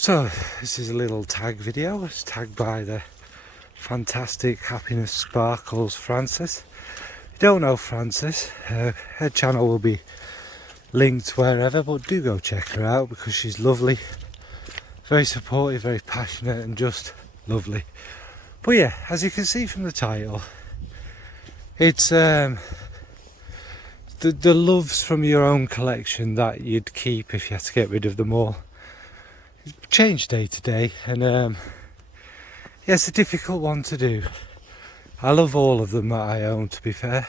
So this is a little tag video. It's tagged by the fantastic Happiness Sparkles Frances. If you don't know Frances, her channel will be linked wherever, but do go check her out because she's lovely, very supportive, very passionate and just lovely. But yeah, as you can see from the title, it's the loves from your own collection that you'd keep if you had to get rid of them all. Change day to day, and yeah, it's a difficult one to do. I love all of them that I own, to be fair.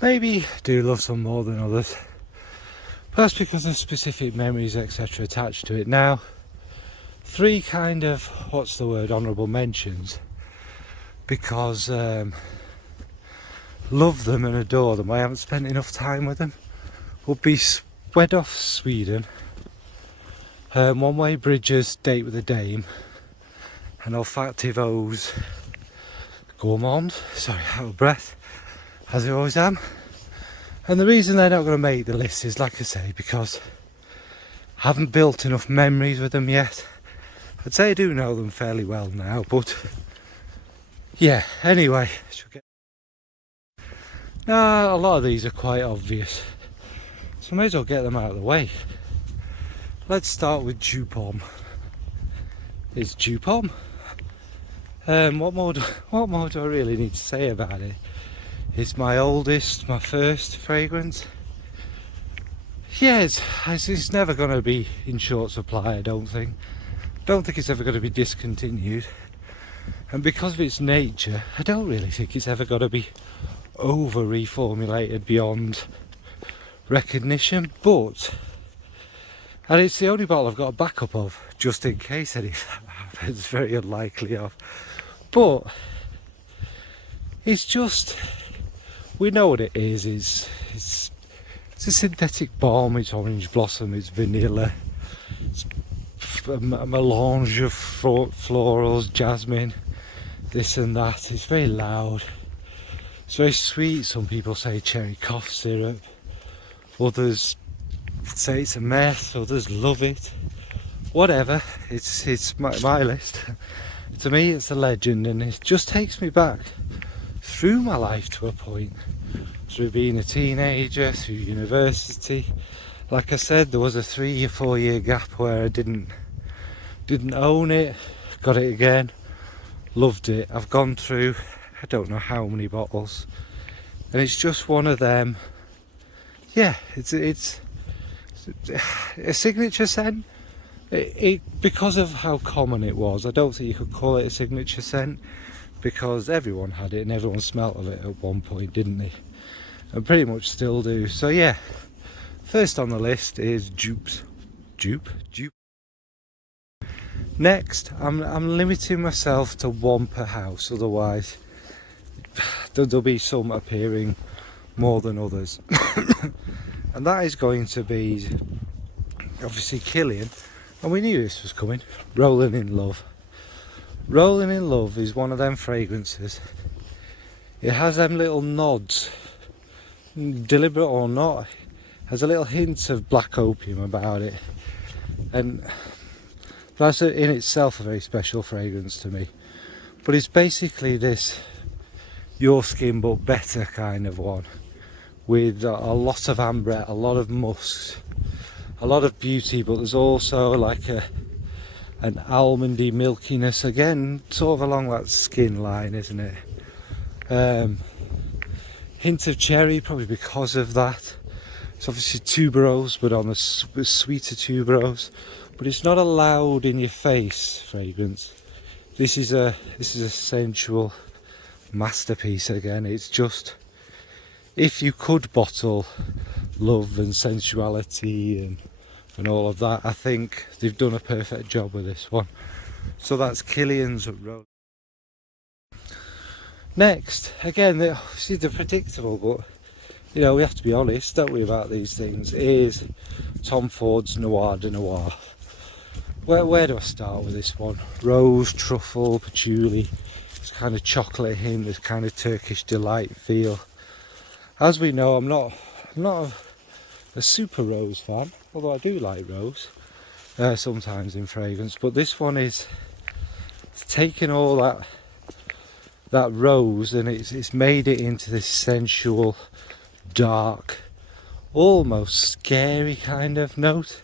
Maybe do love some more than others, but that's because of specific memories, etc. attached to it. Now, three kind of, what's the word, honourable mentions, because love them and adore them. I haven't spent enough time with them. Would be Swedhof, Sweden, One Way Bridges, Date with a Dame, and Olfactivo's Gourmand. Sorry, out of breath, as I always am. And the reason they're not going to make the list is, like I say, because I haven't built enough memories with them yet. I'd say I do know them fairly well now, but yeah, anyway. Now, a lot of these are quite obvious, so I may as well get them out of the way. Let's start with Dupom. It's Dupom. What more do I really need to say about it? It's my oldest, my first fragrance. Yeah, it's never going to be in short supply, I don't think. Don't think it's ever going to be discontinued. And because of its nature, I don't really think it's ever going to be over reformulated beyond recognition. And it's the only bottle I've got a backup of, just in case anything happens, very unlikely of. But it's just, we know what it is. It's a synthetic balm, it's orange blossom, it's vanilla, it's a melange of florals, jasmine, this and that. It's very loud, it's very sweet. Some people say cherry cough syrup, others say it's a mess, others love it. Whatever, it's my list. To me it's a legend, and it just takes me back through my life to a point, through being a teenager, through university. Like I said, there was a 3 or 4 year gap where I didn't own it, got it again, loved it. I've gone through I don't know how many bottles, and it's just one of them. Yeah, it's a signature scent. Because of how common it was, I don't think you could call it a signature scent, because everyone had it and everyone smelt of it at one point, didn't they? And pretty much still do. So yeah, first on the list is Dupe. Next, I'm limiting myself to one per house, otherwise there'll be some appearing more than others. And that is going to be obviously Killian, and we knew this was coming. Rolling in Love. Rolling in Love is one of them fragrances. It has them little nods, deliberate or not, has a little hint of black opium about it, and that's in itself a very special fragrance to me. But it's basically this your skin but better kind of one, with a lot of amber, a lot of musks, a lot of beauty, but there's also like an almondy milkiness, again sort of along that skin line, isn't it? Hint of cherry, probably because of that. It's obviously tuberose, but on a sweeter tuberose, but it's not a loud in your face fragrance. This is a sensual masterpiece. Again, it's just, if you could bottle love and sensuality and all of that, I think they've done a perfect job with this one. So that's Killian's Roll. Next, again, they're predictable, but you know, we have to be honest, don't we, about these things, is Tom Ford's Noir de Noir. Where do I start with this one? Rose, truffle, patchouli, this kind of chocolate hint, this kind of Turkish delight feel. As we know, I'm not a super rose fan, although I do like rose. sometimes in fragrance, but this one is taken all that rose and it's made it into this sensual, dark, almost scary kind of note.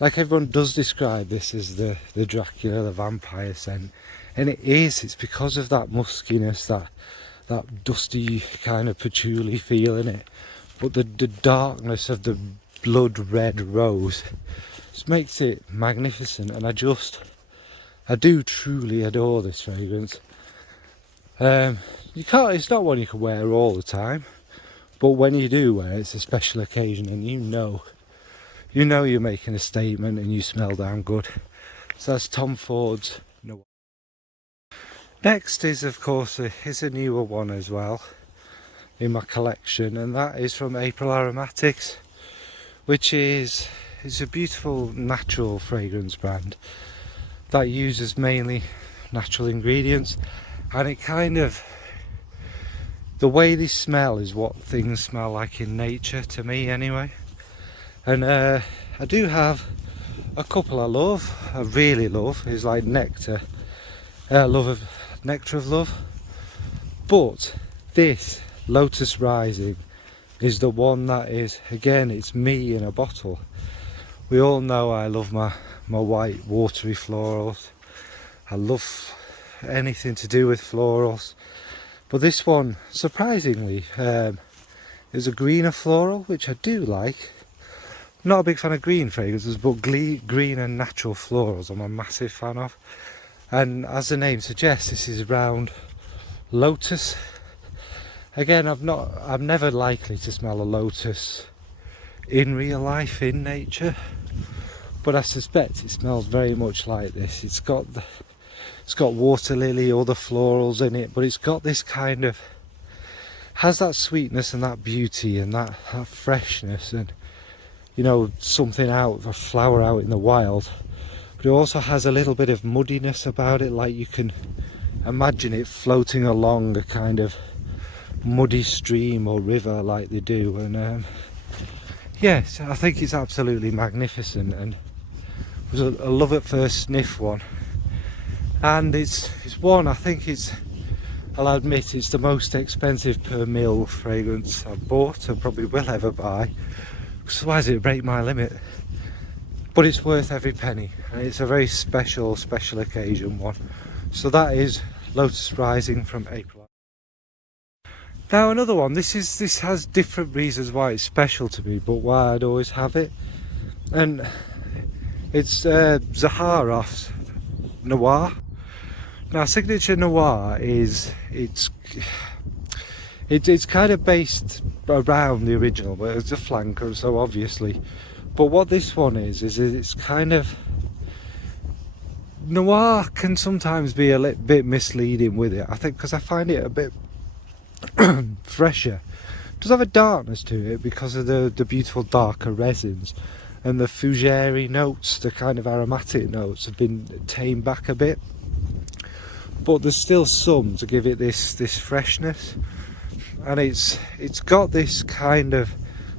Like everyone does describe this as the Dracula, the vampire scent, and it is. It's because of that muskiness, that dusty kind of patchouli feel in it. But the darkness of the blood red rose just makes it magnificent, and I do truly adore this fragrance. It's not one you can wear all the time, but when you do wear it, it's a special occasion, and you know you're making a statement and you smell damn good. So that's Tom Ford's Noir. Next is, of course, is a newer one as well in my collection, and that is from April Aromatics, which is a beautiful natural fragrance brand that uses mainly natural ingredients, and it kind of, the way they smell is what things smell like in nature, to me anyway. And I do have a couple I really love, is like Nectar, Nectar of Love. But this Lotus Rising is the one that is, again, it's me in a bottle. We all know I love my white watery florals. I love anything to do with florals. But this one, surprisingly, is a greener floral, which I do like. Not a big fan of green fragrances, but green and natural florals I'm a massive fan of. And as the name suggests, this is around lotus. Again, I'm never likely to smell a lotus in real life, in nature, but I suspect it smells very much like this. It's got water lily, other florals in it, but it's got this kind of, has that sweetness and that beauty and that freshness, and something out, a flower out in the wild. But it also has a little bit of muddiness about it, like you can imagine it floating along a kind of muddy stream or river like they do. And yes, I think it's absolutely magnificent, and it was a love at first sniff one. And it's one, I think I'll admit, it's the most expensive per mil fragrance I've bought and probably will ever buy, because otherwise it'd break my limit. But it's worth every penny, and it's a very special occasion one. So that is Lotus Rising from April. Now another one, this has different reasons why it's special to me, but why I'd always have it. And it's Zaharoff's Noir. Now Signature Noir it's kind of based around the original, but it's a flanker, so obviously. But what this one is it's kind of, Noir can sometimes be a little bit misleading with it, I think, because I find it a bit fresher. It does have a darkness to it because of the beautiful darker resins, and the fougere notes, the kind of aromatic notes, have been tamed back a bit. But there's still some to give it this freshness, and it's got this kind of,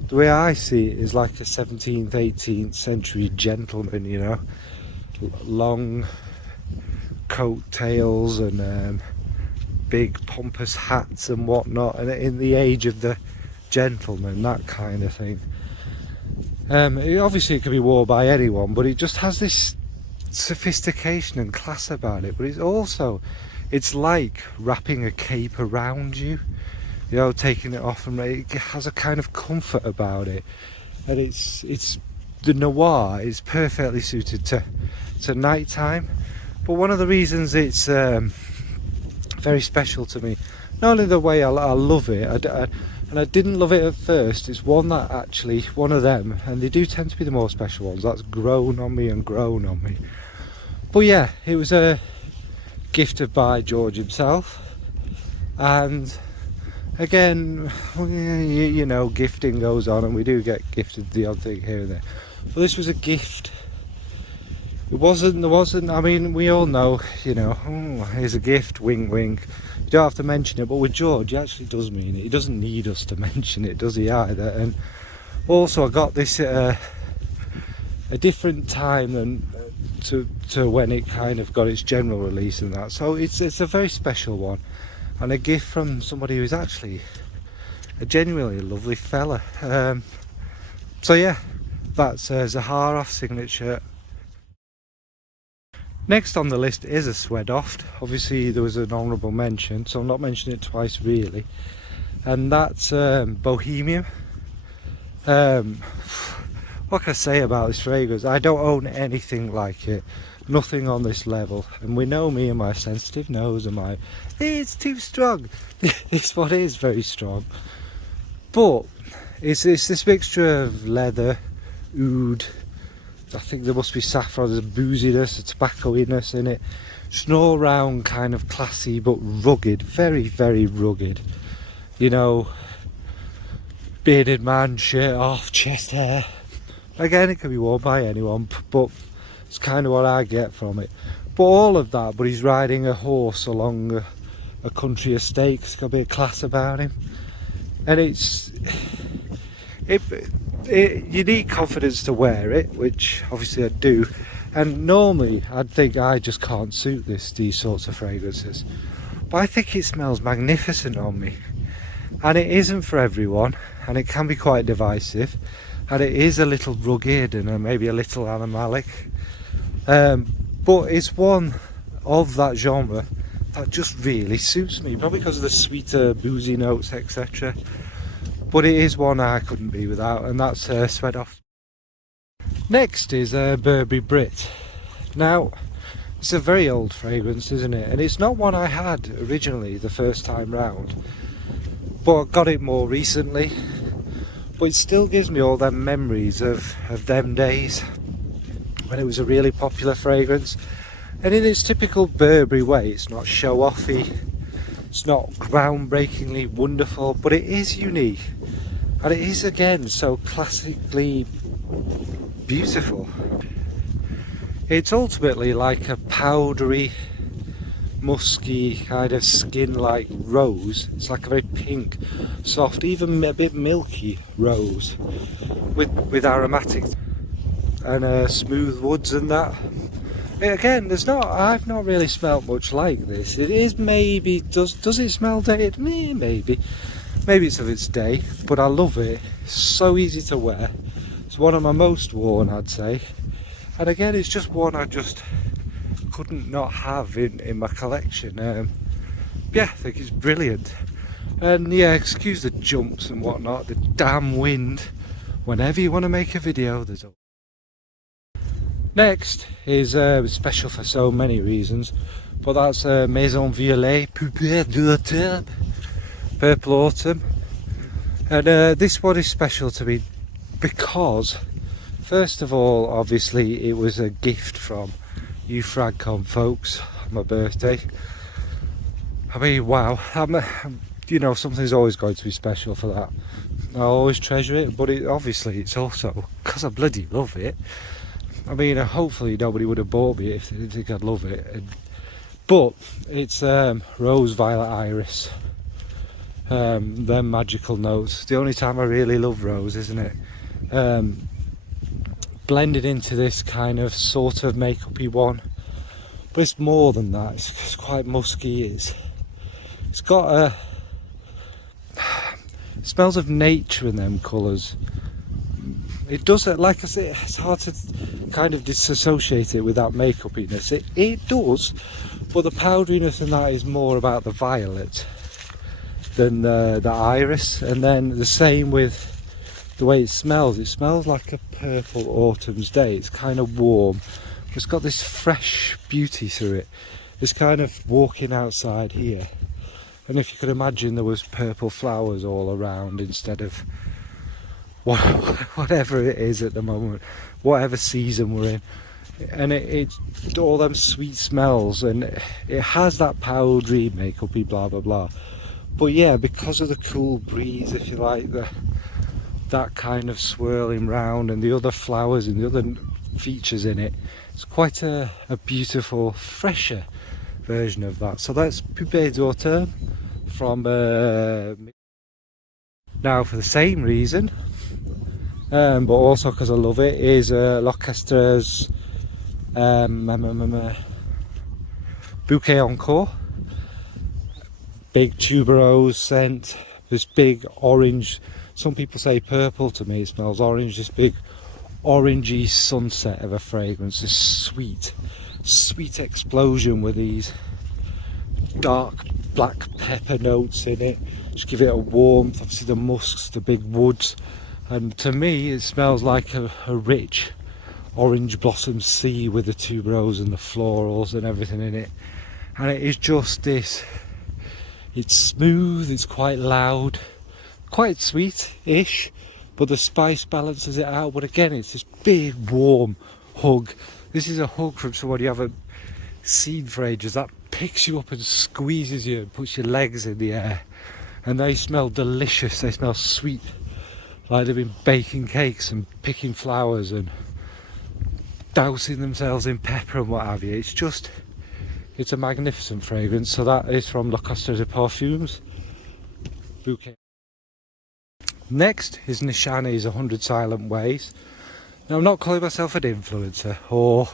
the way I see it is like a 17th, 18th century gentleman, long coat tails and big pompous hats and whatnot, and in the age of the gentleman, that kind of thing. Obviously it can be worn by anyone, but it just has this sophistication and class about it. But it's like wrapping a cape around you, taking it off, and it has a kind of comfort about it. And it's the Noir is perfectly suited to nighttime. But one of the reasons it's very special to me, not only the way I love it, and I didn't love it at first, it's one that actually, one of them, and they do tend to be the more special ones, that's grown on me. But yeah, it was gifted by George himself, and again, gifting goes on, and we do get gifted the odd thing here and there. But this was a gift. There wasn't, I mean, we all know, here's a gift, wink wink. You don't have to mention it, but with George, he actually does mean it. He doesn't need us to mention it, does he, either? And also I got this a different time than to when it kind of got its general release and that. So it's a very special one, and a gift from somebody who's actually a genuinely lovely fella. So yeah, that's Zaharoff signature. Next on the list is a Swedoft. Obviously there was an honourable mention, so I'm not mentioning it twice really, and that's Bohemian. What can I say about this fragrance? I don't own anything like it, nothing on this level, and we know me and my sensitive nose and my it's too strong. This one is very strong, but it's this mixture of leather, oud, I think there must be saffron, there's a booziness, a tobacco-iness in it, just an all-round kind of classy but rugged, very very rugged, you know, bearded man, shirt off, chest hair. Again, it can be worn by anyone, but it's kind of what I get from it. But all of that, but he's riding a horse along a country estate. It's got a bit of class about him, and you need confidence to wear it, which obviously I do. And normally I'd think I just can't suit these sorts of fragrances, but I think it smells magnificent on me. And it isn't for everyone, and it can be quite divisive, and it is a little rugged and maybe a little animalic, but it's one of that genre that just really suits me, probably because of the sweeter boozy notes, etc. But it is one I couldn't be without, and that's Swedoft. Next is Burberry Brit. Now it's a very old fragrance, isn't it? And it's not one I had originally the first time round, but I got it more recently. But it still gives me all them memories of them days when it was a really popular fragrance. And in its typical Burberry way, it's not show-offy, it's not groundbreakingly wonderful, but it is unique. And it is again so classically beautiful. It's ultimately like a powdery, musky kind of skin-like rose. It's like a very pink, soft, even a bit milky rose with aromatics and smooth woods and that. Again, I've not really smelt much like this. It is maybe, does it smell dated? Maybe it's of its day, but I love it. It's so easy to wear. It's one of my most worn, I'd say. And again, it's just one I just couldn't not have in my collection. Yeah, I think it's brilliant. And yeah, excuse the jumps and whatnot, the damn wind. Whenever you want to make a video, there's a... Next is special for so many reasons, but that's Maison Violet Poupée d'Automne, Purple Autumn. And this one is special to me because, first of all, obviously it was a gift from you Fragcom folks on my birthday. I mean, wow, you know, something's always going to be special for that. I always treasure it, but obviously it's also because I bloody love it. I mean, hopefully nobody would have bought me if they didn't think I'd love it. But it's rose, violet, iris. Them magical notes. The only time I really love rose, isn't it? Blended into this kind of sort of makeup-y one, but it's more than that. It's quite musky. It's got it smells of nature in them colours. It does, like I say, it's hard to kind of disassociate it with that makeup-iness. It does, but the powderiness in that is more about the violet than the iris. And then the same with the way it smells. It smells like a purple autumn's day. It's kind of warm, but it's got this fresh beauty through it. It's kind of walking outside here, and if you could imagine there was purple flowers all around instead of whatever it is at the moment, whatever season we're in, and it's all them sweet smells, and it has that powdery makeup-y blah blah blah, but yeah, because of the cool breeze, if you like, that kind of swirling round and the other flowers and the other features in it, it's quite a beautiful, fresher version of that. So that's Poupée d'Automne from now, for the same reason, but also because I love it, is Lochester's Bouquet Encore. Big tuberose scent, this big orange, some people say purple, to me it smells orange, this big orangey sunset of a fragrance, this sweet explosion with these dark black pepper notes in it, just give it a warmth. Obviously the musks, the big woods, and to me it smells like a rich orange blossom sea with the tuberose and the florals and everything in it. And it is just this, it's smooth, it's quite loud, quite sweet-ish, but the spice balances it out. But again, it's this big warm hug. This is a hug from someone you haven't seen for ages, that picks you up and squeezes you and puts your legs in the air. And they smell delicious, they smell sweet, like they've been baking cakes and picking flowers and dousing themselves in pepper and what have you. It's just, it's a magnificent fragrance. So that is from Lochester de Parfums Bouquet. Next is Nishane's 100 Silent Ways. Now I'm not calling myself an influencer or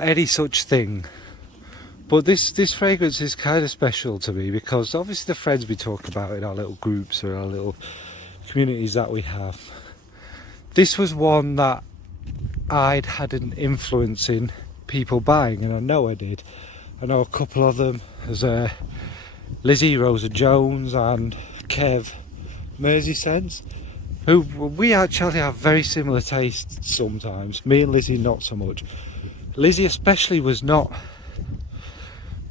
any such thing, but this fragrance is kind of special to me because obviously the friends we talk about in our little groups or our little communities that we have, this was one that I'd had an influence in people buying, and I know I did. I know a couple of them, there's Lizzie Rosa Jones and Kev Merseysense, who we actually have very similar tastes sometimes. Me and Lizzie not so much. Lizzie especially was not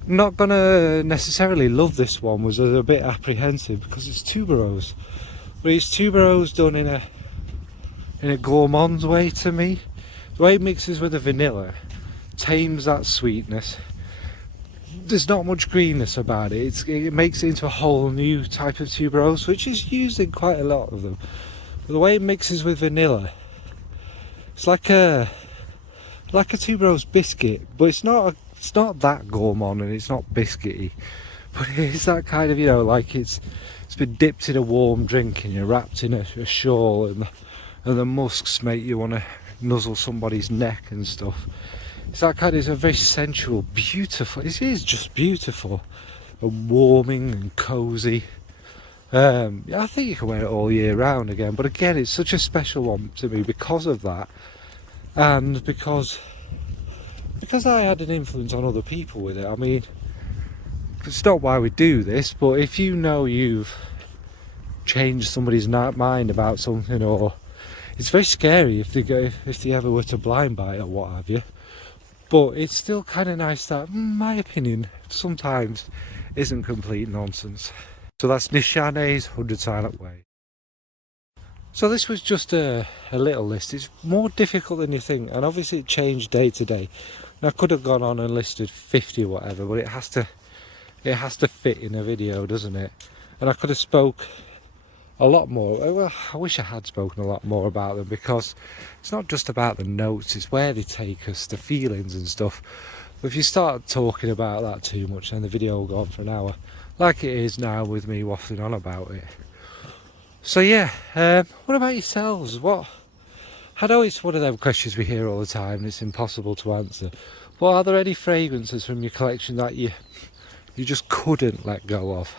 gonna necessarily love this one, was a bit apprehensive because it's tuberose, but it's tuberose done in a gourmand's way. To me, the way it mixes with the vanilla tames that sweetness. There's not much greenness about it. It makes it into a whole new type of tuberose, which is used in quite a lot of them. But the way it mixes with vanilla, it's like a tuberose biscuit, but it's not that gourmand and it's not biscuity, but it is that kind of, you know, like it's been dipped in a warm drink and you're wrapped in a shawl, and the musks make you want to nuzzle somebody's neck and stuff. It's that kind of, it's a very sensual, beautiful, it is just beautiful and warming and cosy. I think you can wear it all year round again, but again, it's such a special one to me because of that, and because I had an influence on other people with it. I mean, it's not why we do this, but if you know you've changed somebody's mind about something, or it's very scary if they ever were to blind buy it or what have you. But it's still kind of nice that, my opinion, sometimes isn't complete nonsense. So that's Nishane's 100 Silent Ways. So this was just a little list. It's more difficult than you think, and obviously it changed day to day. And I could have gone on and listed 50 or whatever, but it has to fit in a video, doesn't it? And I could have spoke a lot more. Well, I wish I had spoken a lot more about them, because it's not just about the notes, it's where they take us, the feelings and stuff. But if you start talking about that too much, then the video will go on for an hour, like it is now with me waffling on about it. So yeah, what about yourselves? I know it's one of them questions we hear all the time and it's impossible to answer, but are there any fragrances from your collection that you just couldn't let go of?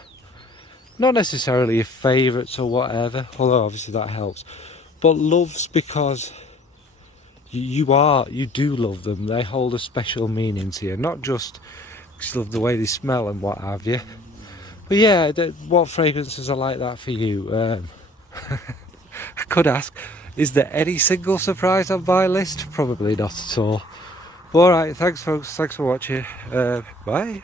Not necessarily your favourites or whatever, although obviously that helps, but loves because you do love them. They hold a special meaning to you, not just because you love the way they smell and what have you. But yeah, what fragrances are like that for you? I could ask, is there any single surprise on my list? Probably not at all. Alright, thanks folks, thanks for watching, bye.